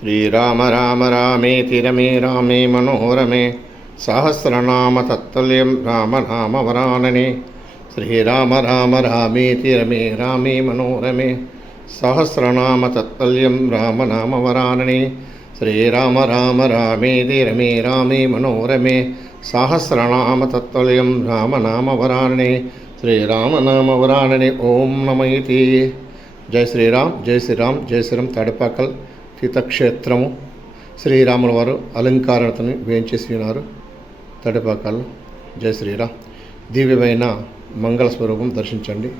శ్రీరామ రామ రామేతి రమే రామే మనోరమే సహస్రనామ తత్తుల్యం రామనామవరాననే శ్రీరామ రామ రామేతి రమే రామే మనోరమే సహస్రనామ తత్తుల్యం రామనామవరాననే శ్రీరామ రామ రామేతి రమే రామే మనోరమే సహస్రనామ తత్తుల్యం రామనామవరాననే శ్రీరామనామవరాననే ఓం నమైతి జై శ్రీరామ్ జై శ్రీరామ్ జై శ్రీరామ్ తడపాకల్. తీర్థక్షేత్రము శ్రీరాముల వారు అలంకారణతని వేయించేసి ఉన్నారు తడిపాకాలు. జై శ్రీరామ్. దివ్యమైన మంగళ స్వరూపం దర్శించండి.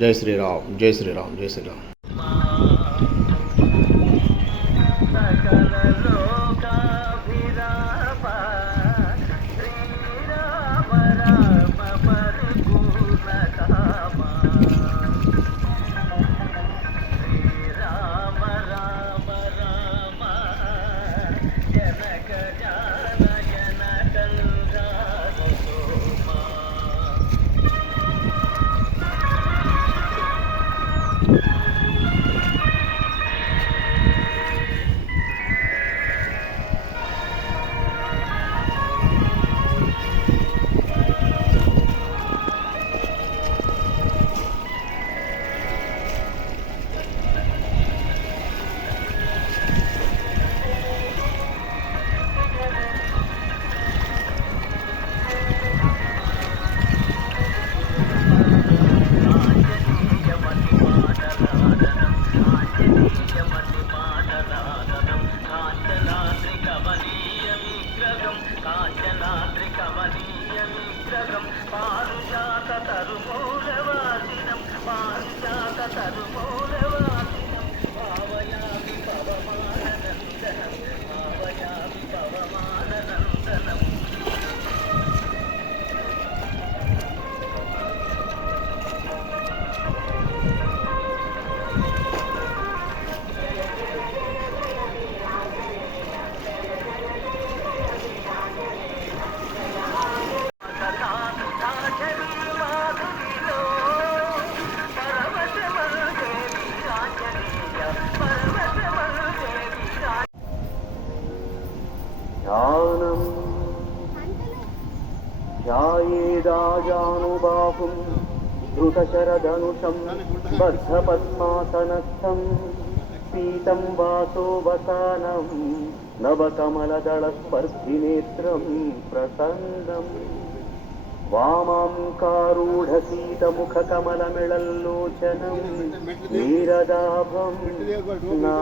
జై శ్రీరామ్. జై శ్రీరామ్. జై శ్రీరామ్. పారుజాత తరుమూలవాసినం పారుజాత తరుమూ ధ్యానం ధ్యాయేదాజానుబాహుం ధృతశరధనుషం బద్ధపద్మాసనస్థం పీతం వాసో వసానం నవకమలదళస్పర్ధినేత్రం ప్రసన్నం వామాం కారూఢసీతముఖకమలమిళల్లోచనం నీరదాభం నా